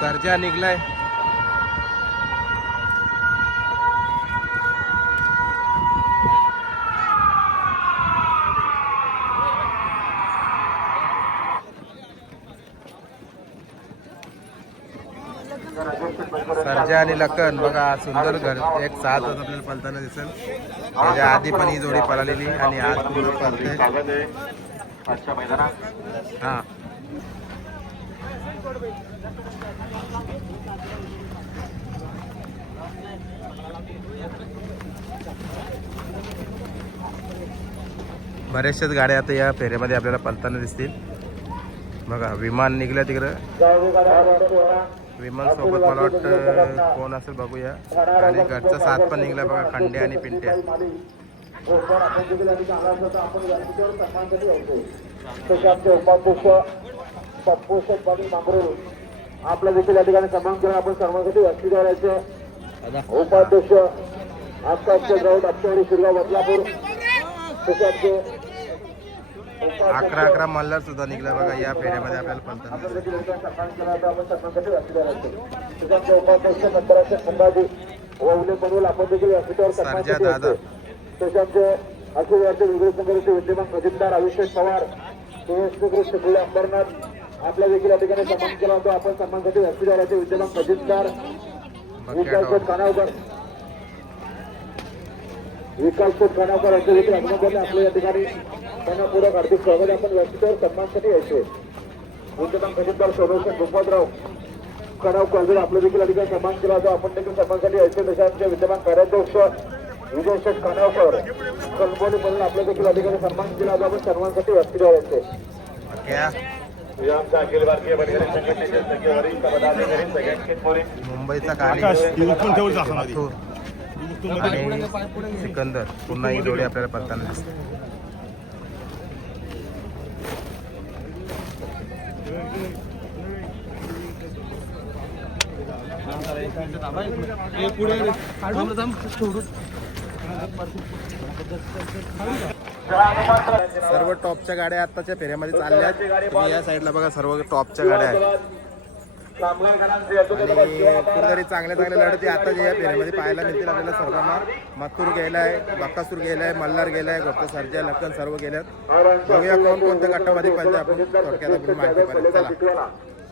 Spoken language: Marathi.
सर्जा निघलाय. सर्जा आणि लखन बघा सुंदर घर एक साथ आपल्याला पळताना दिसेल. त्याच्या आधी पण ही जोडी पळालेली आणि आज पूर्ण पळते. हा बऱ्याचशाच गाड्या आता या फेऱ्यामध्ये आपल्याला पळताना दिसतील. बघा विमान निघलं तिकडं. विमान सोबत मला वाटतं कोण असेल बघूया. आणि घरचा साथ पण निघला बघा खंडे आणि पिंट्या. आपल्या देखील या ठिकाणी सन्मान केला. आपण सर्वांसाठी व्यक्ती करायचे उपाध्यक्ष आजकालचे ग्राउंड आमच्याकडे शिरगाव बदलापूर. 11 मल्हार सुद्धा निघला बघा या फेऱ्यामध्ये आपल्याला पळताना. सर्जा दादा विद्यमान खजिनदार अभिषेक पवार शुक्ल अंबरनाथ आपल्या देखील या ठिकाणी सन्मान केला होता. आपण सन्मानसाठी हस्तीदाराचे विद्यमान खजिनदार विकास खानावकर यांचे देखील अभिनंदन. आपल्या या ठिकाणी त्यांना पूरक हार्दिक स्वागत. आपण व्यक्तीवर सन्मानसाठी यायचे विद्यमान खजिनदार सोमेश्वर गोपालराव खानावकर आपल्या देखील या ठिकाणी सन्मान केला होता. आपण देखील सन्मानसाठी यायचे. देशाचे विद्यमान कार्याध्यक्ष विजय शेठ खानावकर कलबोली म्हणून आपल्या देखील या ठिकाणी सन्मान केला होता. आपण सन्मानसाठी व्यक्तीवर यायचे. अखिल भारतीय बैलगाडी संघटनेचे सगळेवरील पदाधिकारी सगळ्यांचे मुंबईचा काली आणि सिकंदर पुन्हा ही जोडी आपल्याला पळताना दिसते. सर्व टॉपच्या गाड्या आताच्या फेऱ्यामध्ये चालल्या. तुम्ही या साईडला बघा सर्व टॉपच्या गाड्या आहेत. आणि कुठेतरी चांगल्या लढती आता जे या फेऱ्यामध्ये पाहायला मिळतील आपल्याला सर्वांना. मथुर गेलाय, बक्कासूर गेलाय, मल्हार गेलाय, घरचा सर्जा लखन सर्व गेल्यात. बघूया कोणत्या गटामध्ये पाहिजे आपण थोडक्यात आपण माहिती पाहिजे. चला